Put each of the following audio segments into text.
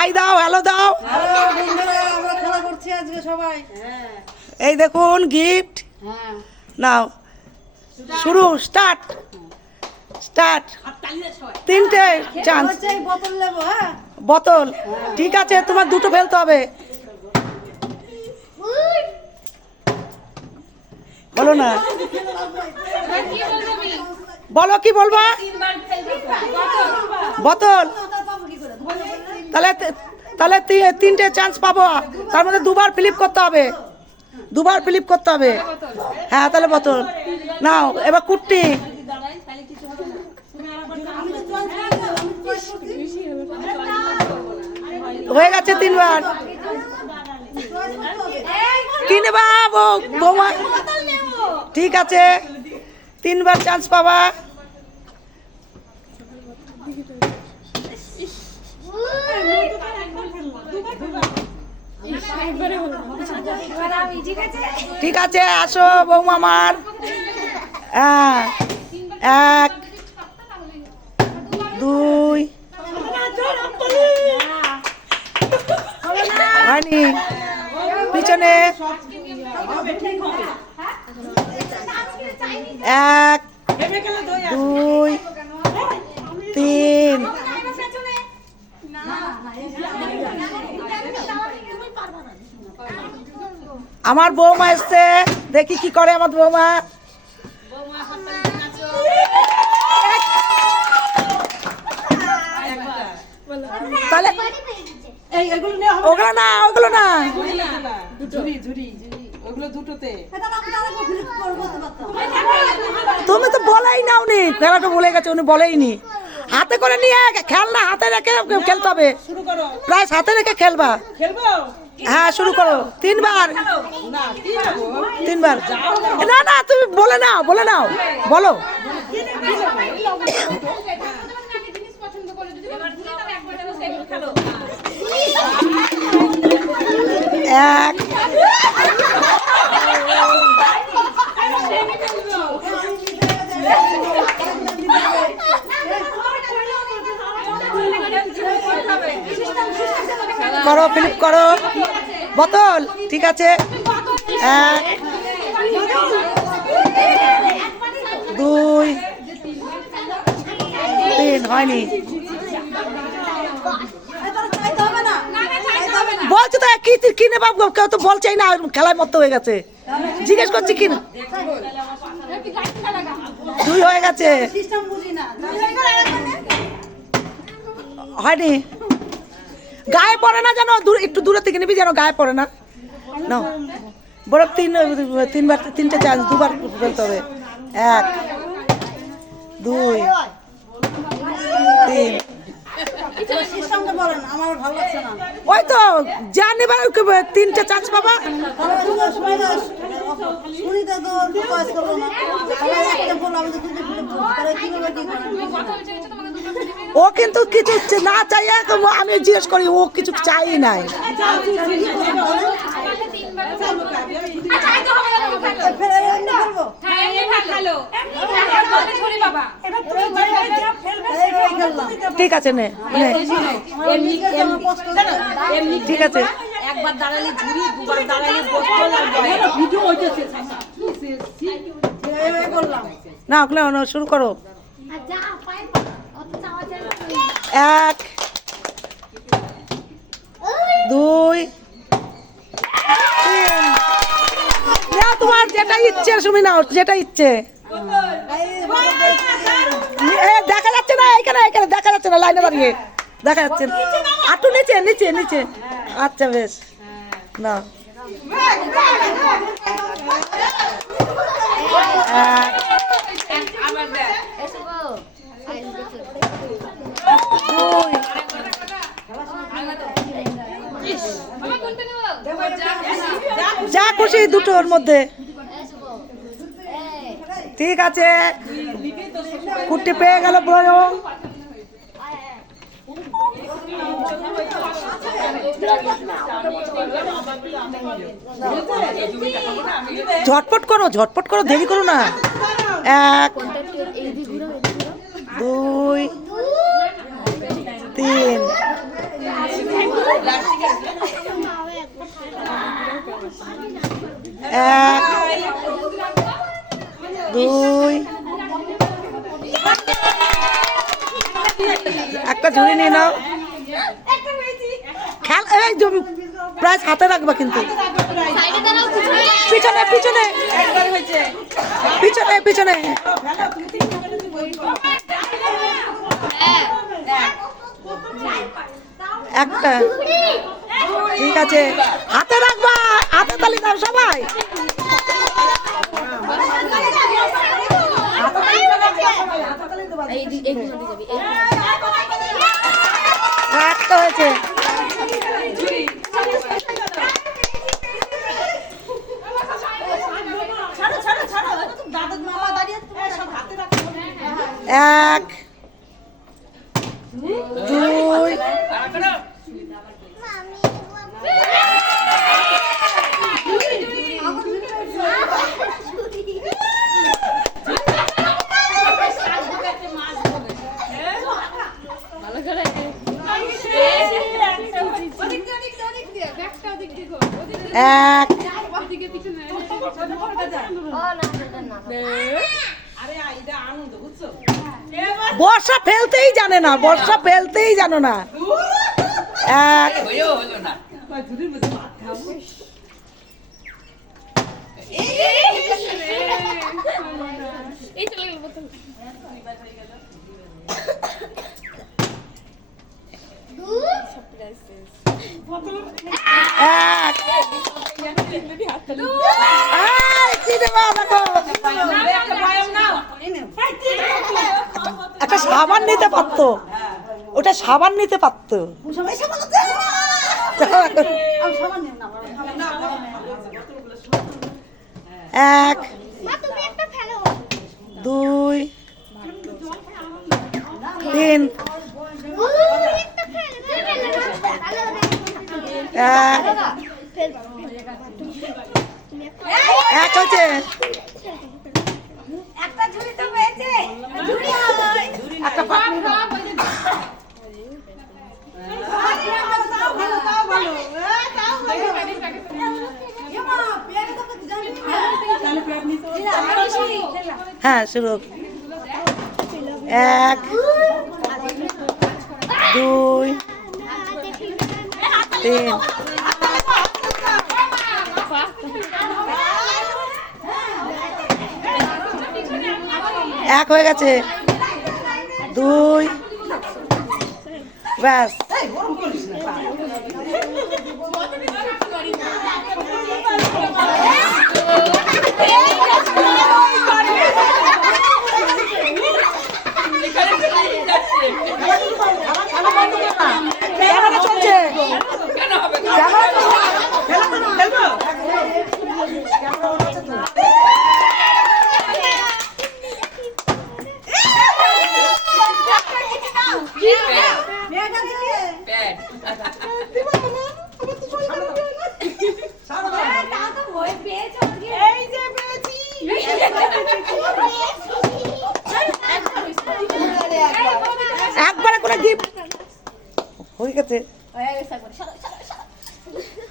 High দাও, hello দাও। আমরা খেলা করছি আজকে সবাই। এই দেখুন গিফট নাও, শুরু, স্টার্ট স্টার্ট। তিনটে চান্স, বোতল নেবো। হ্যাঁ, বোতল। ঠিক আছে, তোমার দুটো ফেলতে হবে। বলো না, বলো কি বলবা। বোতল। তাহলে তাহলে তিনটে চান্স পাবো, তার মধ্যে দুবার ফ্লিপ করতে হবে, দুবার ফ্লিপ করতে হবে। হ্যাঁ, তাহলে বোতল নাও। এবার কুট্টি। হয়ে গেছে তিনবার। কি নেবা বৌমা? ঠিক আছে, তিনবার চান্স পাবা। ঠিক আছে, আসো বৌমা আমার। এক, দুই, হয়নি, পিছনে। এক, দুই, তিন। আমার বৌমা এসছে, দেখি কি করে আমার বৌমা। তাহলে ওগুলো না, ওগুলো না, তুমি তো বলেই নাও নি, খেলাটা ভুলে গেছে, উনি বলেই নি। হাতে করে নিয়ে খেলনা হাতে রেখে খেলতে হবে, প্রায় হাতে রেখে খেলবা। হ্যাঁ, শুরু করো। তিনবার, তিনবার। না না, তুমি বলে নাও, বলে নাও, বলো। এক, করো, ফ্লিপ করো। বোতল। ঠিক আছে, এক, দুই, তিন। হয়নি, বলছো তো কি কি নেবা, কেউ তো বলছেই না, খেলায় মত্ত হয়ে গেছে। জিজ্ঞেস করছি কি দুই হয়ে গেছে, হয়নি। গায়ে পড়ে না যেন, একটু দূরে থেকে নিবি যেন গায়ে পড়ে না। নাও, বড় তিনবার, তিনটে চান্স, দুবার ফেলতে হবে। এক, দুই, তিন। ওই তো যা নেবা তিনটে চান্স পাবা। ও কিন্তু কিছু না চাইয়া, আমি জিজ্ঞেস করি, ও কিছু চাই নাই। ঠিক আছে, নে, ঠিক আছে। একবার দাঁড়ালে ঝুড়ি, দুবার দাঁড়ালে বোতল। না, ওগুলো শুরু করো। এক, দুই, তিন। নাও, তোমার যেটা ইচ্ছে তুমি নাও, যেটা ইচ্ছে। দেখা যাচ্ছে না, এখানে এখানে দেখা যাচ্ছে না, লাইনে দাঁড়িয়ে দেখা যাচ্ছে না। আটু নিচে, নিচে, নিচে। আচ্ছা, বেশ, না। যা খুশি দুটোর মধ্যে। ঠিক আছে, কুট্টি পেয়ে গেল বড়। ঝটপট করো, ঝটপট করো, দেরি করো না। এক, দুই, তিন। এক, দুই, একটা ঝুড়ি নিয়ে নাও। প্রাইজ হাতে রাখবা কিন্তু। পিছনে পিছনে পিছনে পিছনে। একটা, ঠিক আছে, হাতে রাখবা, হাতে তালি দাও সবাই। একটা হয়েছে। এক, দুই, এক, বর্ষা ফেলতেই জানে না, বর্ষা ফেলতেই জানো না। এক, এক, কি দেবা দেখো, একটা সাবান নিতে পারতো, ওটা সাবান নিতে পারতো। এক, দুই, তিন, এক হচ্ছে। একটা ঝুড়ি তো পেয়েছে, ঝুড়ি হয় একটা পাখি দাও। হ্যাঁ শুরু। এক, দুই, তিন, এক হয়ে গেছে। দুই, ব্যাস। চলছে একবারে করে গিফট হয়ে গেছে,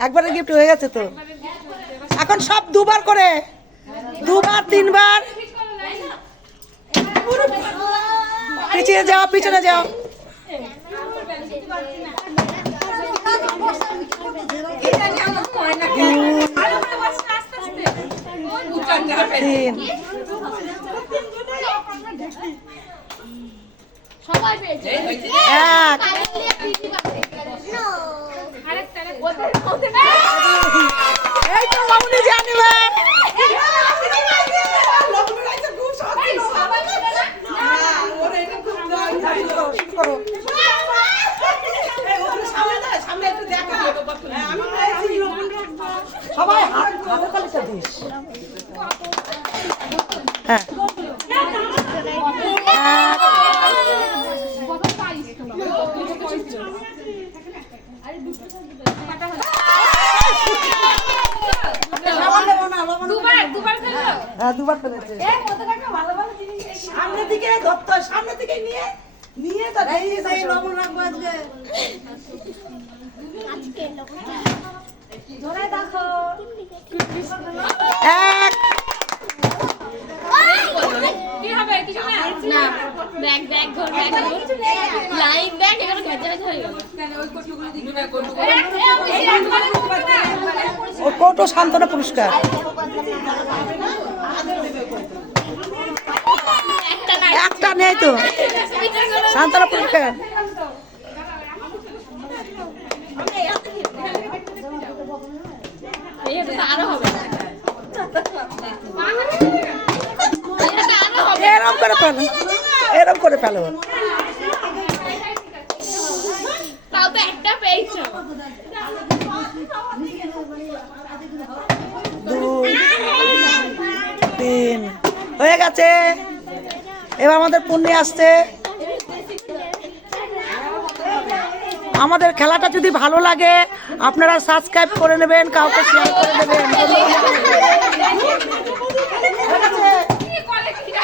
একবারে গিফট হয়ে গেছে তো। এখন সব দুবার করে, দুবার তিনবার। পিছিয়ে যাও, পিছনে যাও। তিন, এক, এই তো মামুনি জানিবে। সবাই হাতে তালিকা দিস। হ্যাঁ, হ্যাঁ দুবার ফেলেছে। সামনের দিকে ধরতে হয়, সামনের দিকে নিয়ে নিয়ে লবণ রাখবো আজকে। ধরে দেখো লাইন ব্যাগ এখানে ঘেজা হয়ে গেল ও কৌটো সান্ত্বনা পুরস্কার। একটা নেই তো সান্ত্বনা পুরস্কার। আরো হবে এরম করে ফেলো, এরম করে ফেলো। তাও তো একটা পেয়েছো। 2 3 হয়ে গেছে। এবার আমাদের পুণ্যি আসছে। আমাদের খেলাটা যদি ভালো লাগে আপনারা সাবস্ক্রাইব করে নেবেন, কাউকে শেয়ার করে দেবেন।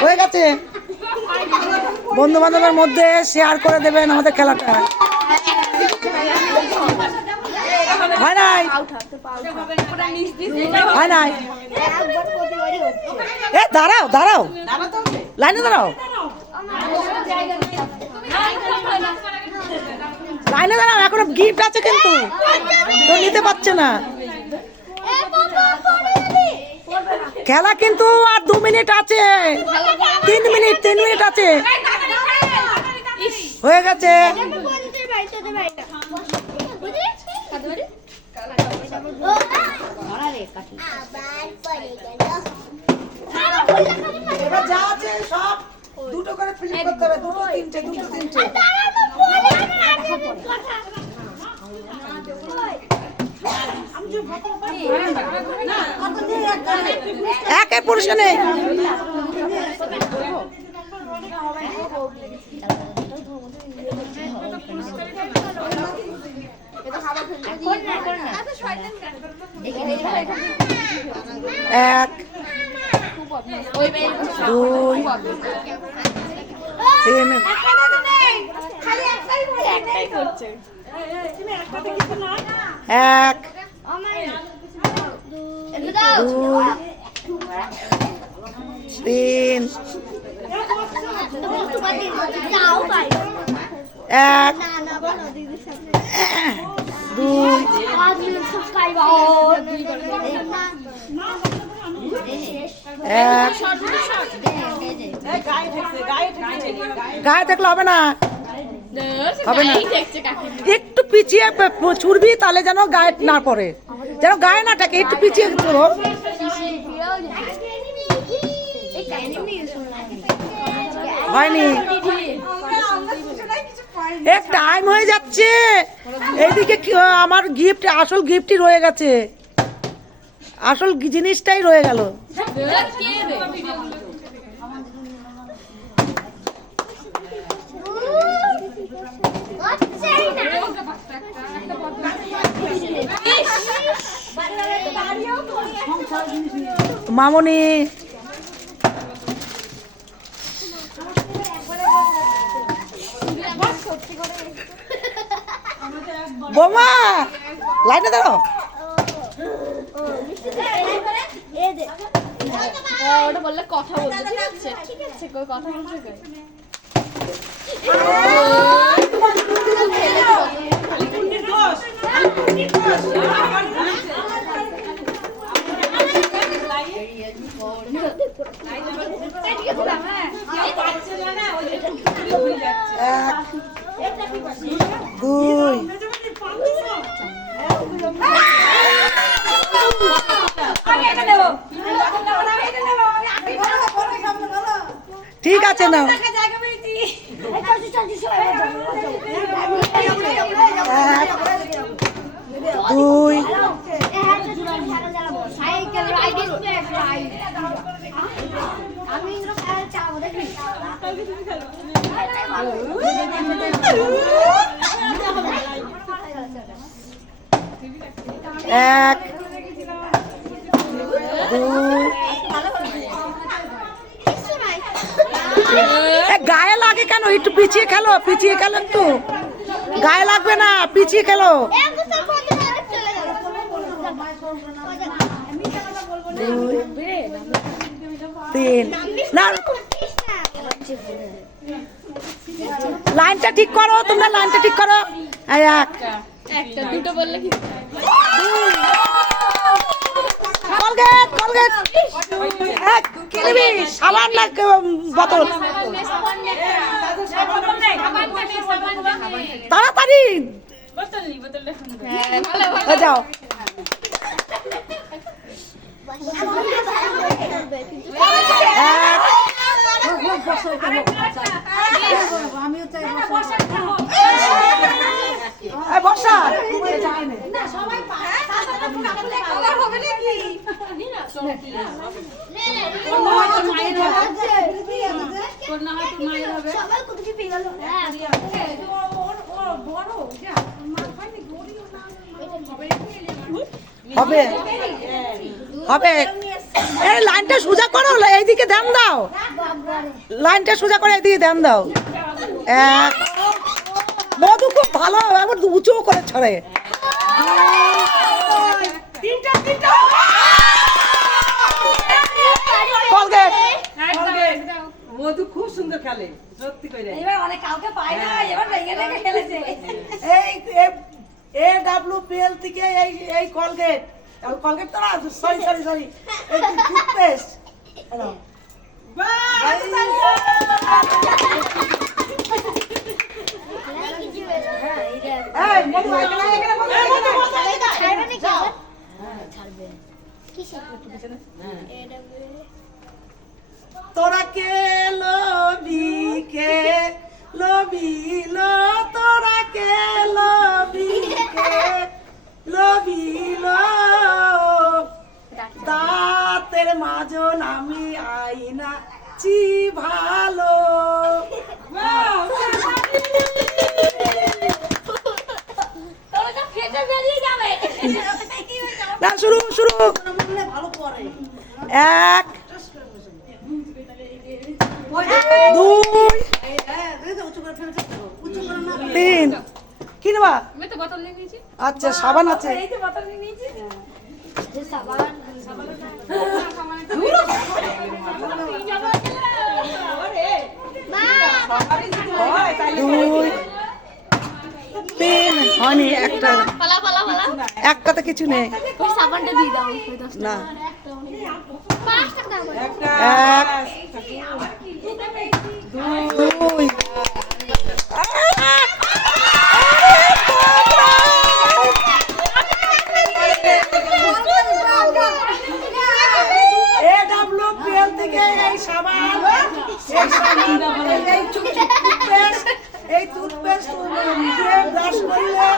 হয়ে গেছে, বন্ধু বান্ধবের মধ্যে শেয়ার করে দেবেন আমাদের খেলাটা। হয় নাই, হয় নাই। এ দাঁড়াও দাঁড়াও, লাইনে দাঁড়াও, লাইনে দাঁড়াও। এখনো গিফট আছে কিন্তু তো নিতে পারছে না। খেলা কিন্তু আর 2 মিনিট আছে, 3 মিনিট আছে। হয়ে গেছে। এবার যা আছে সব দুটো করে ফিলিপ করতে হবে, দুটো তিনটে। একের পুরস্কার নেই। এক 2 3 এক 2 3 এক 2 গায়ে দেখলে হবে না, হবে না। একটু পিছিয়ে ছুড়বি তাহলে যেন গায়ে না পড়ে, যেন গায়ে না থাকে। একটু পিছিয়ে ছুড়ো। হয়নি, এক টাইম হয়ে যাচ্ছে। এইদিকে আমার গিফট, আসল গিফটই রয়ে গেছে, আসল জিনিসটাই রয়ে গেল। মামনি বোমা লাইনে দাঁড়াও। ওটা বললে কথা বলতে, ঠিক আছে ঠিক আছে, কই কথা বলতে কই। ঠিক আছে না, 2 এক 2 গায়ে লাগে কেন? একটু পিছিয়ে খেলো, পিছিয়ে খেলো, একটু গায়ে লাগবে না, পিছিয়ে খেলো। 2 3 না লাইনটা ঠিক করো, তোমরা লাইনটা ঠিক করো। এই এক, একটা দুটো বললে কি কলগেট কলগেট, এক কি নিবি? সাবান না বোতল? তাড়াতাড়ি হ্যাঁ ভালো ভালো এ যাও। এক, আমিও চাই এই বর্ষা, হবে হবে। এই লাইনটা সোজা করো, এইদিকে ধ্যান দাও, লাইনটা সোজা করে এইদিকে ধ্যান দাও। এক, মধু খুব ভালো, আবার উঁচু করে ছড়ে। কলগেট, মধু খুব সুন্দর খেলে সত্যি করে। এবার অনেক কাউকে পাই না, এবার ভেঙে ভেঙে খেলেছে। এই AWPL থেকে এই কলগেট, কলগেট তো না, সরি সরি সরি, এই টুথপেস্ট। এই মধু, এখানে মধু, যাও। তোরা কে লবি কে লবিল, তোরা কে লবিল, দাঁতের মাজন আমি আইনা চি ভালো। না শুরু শুরু। এক, দুই, তিন। কি নেবা? আমি তো বোতল নিয়ে নিয়েছি আচ্ছা সাবান আছে। দুই, তিন, হয়নি একটা, পালা পালা পালা একটাতে কিছু নেই। ওই সাবানটা দিয়ে দাও ওই 10 না, 5 টাকা দাও এক, দুই, AWPL থেকে এই সাবান, এই টুথপেস্ট দিয়ে ব্রাশ করলে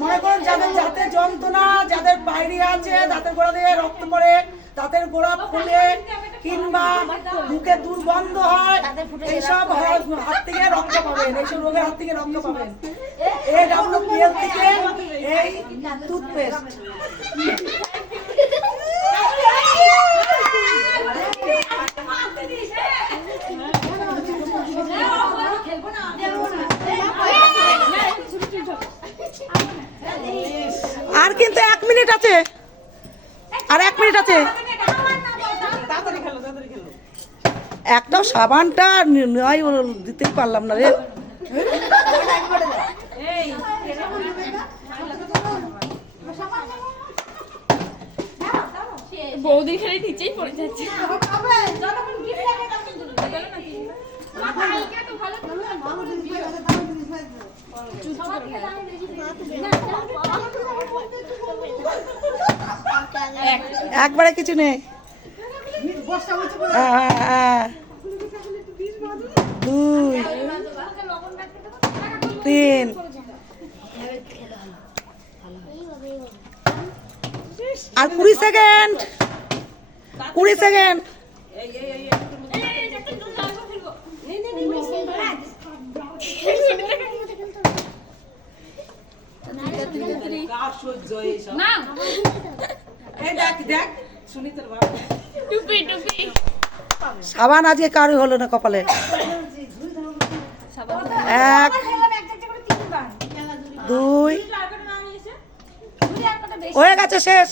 মনে করুন যাদের দাঁতের যন্ত্রণা, যাদের বাইরে আছে, দাঁতের গোড়া দিয়ে রক্ত পড়ে, দাঁতের গোড়া ফুলে, কিংবা মুখে দুর্গন্ধ হয়, এইসব হাত থেকে রক্ত পাবেন, এইসব রোগের হাত থেকে রক্ত পাবেন AWPL থেকে এই টুথপেস্ট। আর কিন্তু 1 মিনিট আছে, আর 1 মিনিট আছে। একটাও সাবানটা নয় দিতেই পারলাম না রে। বৌদির খেলে নিচেই পড়ে যাচ্ছে একবারে কিছু নেই। দুই, তিন, আর 20 সেকেন্ড, 20 সেকেন্ড। কার সহ্য এইসব? না এই দেখ দেখ শুনি তোর বাবা। টুপি টুপি সাবান আজকে কারো হলো না কপালে। এক, দুই, হয়ে গেছে শেষ।